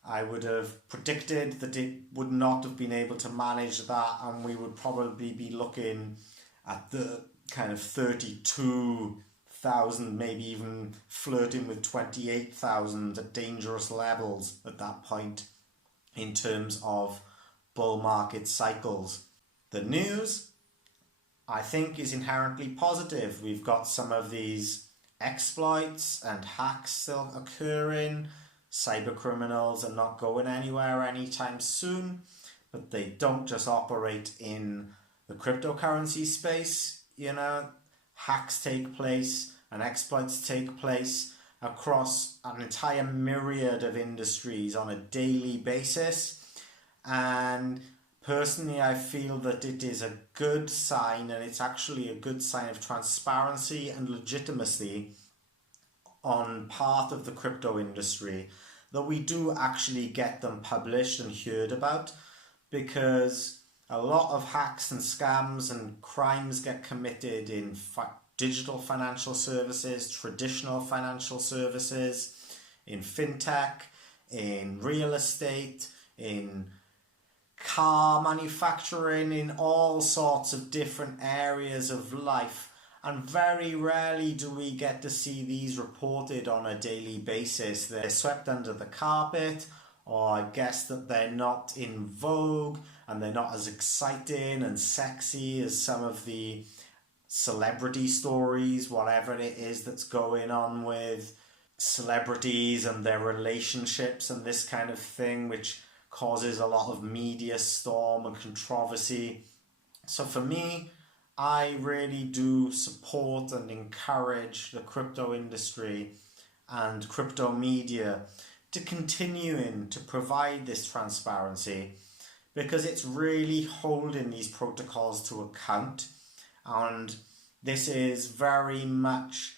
I would have predicted that it would not have been able to manage that, and we would probably be looking at the kind of 32,000, maybe even flirting with 28,000 at dangerous levels at that point in terms of bull market cycles. The news, I think, is inherently positive. We've got some of these exploits and hacks still occurring. Cyber criminals are not going anywhere anytime soon, but they don't just operate in the cryptocurrency space. You know, hacks take place and exploits take place across an entire myriad of industries on a daily basis. And personally, I feel that it is a good sign, and it's actually a good sign of transparency and legitimacy on part of the crypto industry, that we do actually get them published and heard about, because a lot of hacks and scams and crimes get committed in digital financial services, traditional financial services, in fintech, in real estate, in car manufacturing, in all sorts of different areas of life. And very rarely do we get to see these reported on a daily basis. They're swept under the carpet, or I guess that they're not in vogue and they're not as exciting and sexy as some of the celebrity stories, whatever it is that's going on with celebrities and their relationships and this kind of thing, which causes a lot of media storm and controversy. So for me, I really do support and encourage the crypto industry and crypto media to continuing to provide this transparency, because it's really holding these protocols to account. And this is very much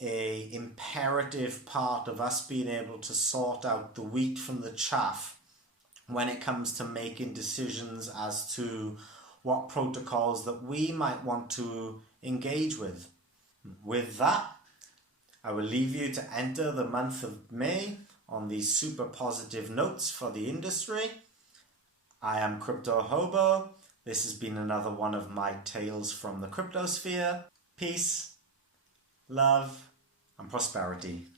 an imperative part of us being able to sort out the wheat from the chaff when it comes to making decisions as to what protocols that we might want to engage with. With that, I will leave you to enter the month of May on these super positive notes for the industry. I am Crypto Hobo. This has been another one of my tales from the cryptosphere. Peace, love, and prosperity.